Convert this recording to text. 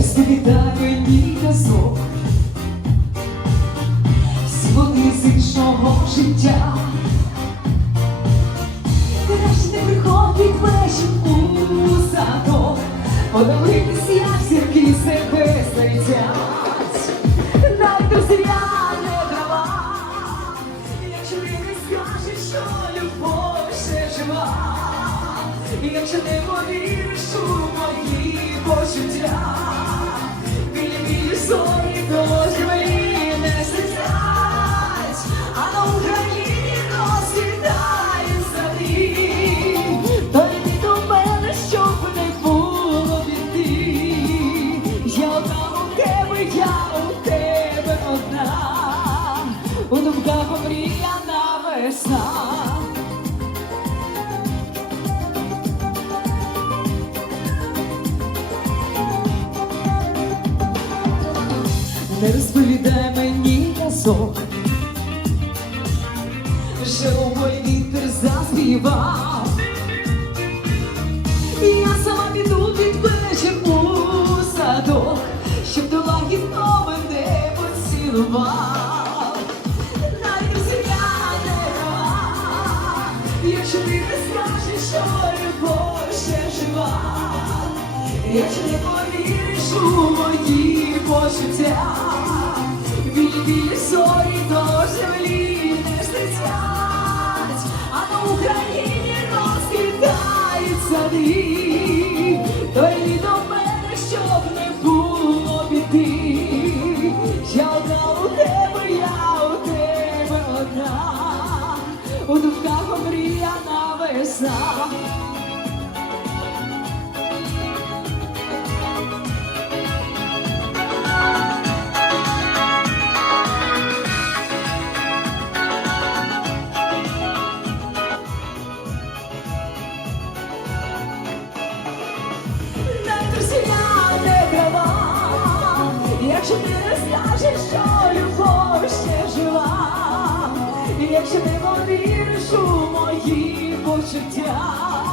Розповідає мій казок. Свої з іншого життя. Краще не приходить вечір у садок. Подивитись, як зірки з зайдять Навіть друзя не Якщо не скажеш, що любов ще жива. Якщо не повіриш у мої почуття. У думках омріяна весна. Не розповідай мені казок, що мой вітер заспівав. Якщо ти не скажеш, що любов ще жива, якщо не повіриш у мої почуття, білі білі зорі до землі не злетять, а на Україні розквітають сади, Найдорсіяне якщо ти не скажеш, що мої почуття,